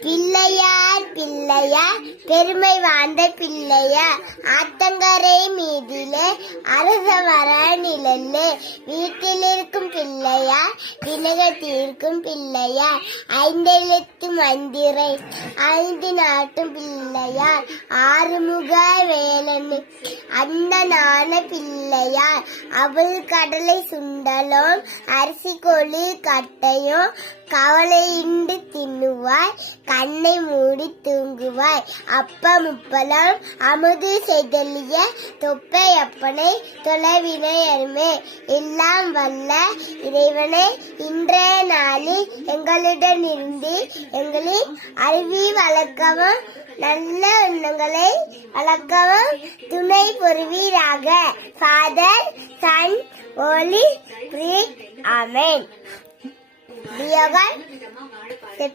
பிள்ளையார் பிள்ளையார் பெருமை வாழ்ந்த பிள்ளையார் ஆத்தங்கரை மீதிலே அரச மர நிழல்ல வீட்டில் இருக்கும் பிள்ளையார் வினக தீர்க்கும் பிள்ளையார் ஐந்தெழுத்து மந்திரை 5 நாட்டும் பிள்ளையார் ஆறுமுக வேலனு அண்ணனான பிள்ளையார் அவள் கடலை சுண்டலும் அரிசி கொழு கட்டையும் கவலையின்றி தின்னுவாய் கண்ணை மூடி தூங்குவாய் அப்ப முப்பலம் அமுது செய்தலிய தொப்பை அப்பனை தொலைவினை அருமே எல்லாம் வல்ல இறைவனை இன்றைய நாளில் எங்களுடன் இருந்து எங்களின் அறிவி வளர்க்கவும் நல்ல எண்ணங்களை வளர்க்கவும் துணை புரிவீராக. ஃபாதர் சன் ஹோலி ஸ்பிரிட் ஆமென்.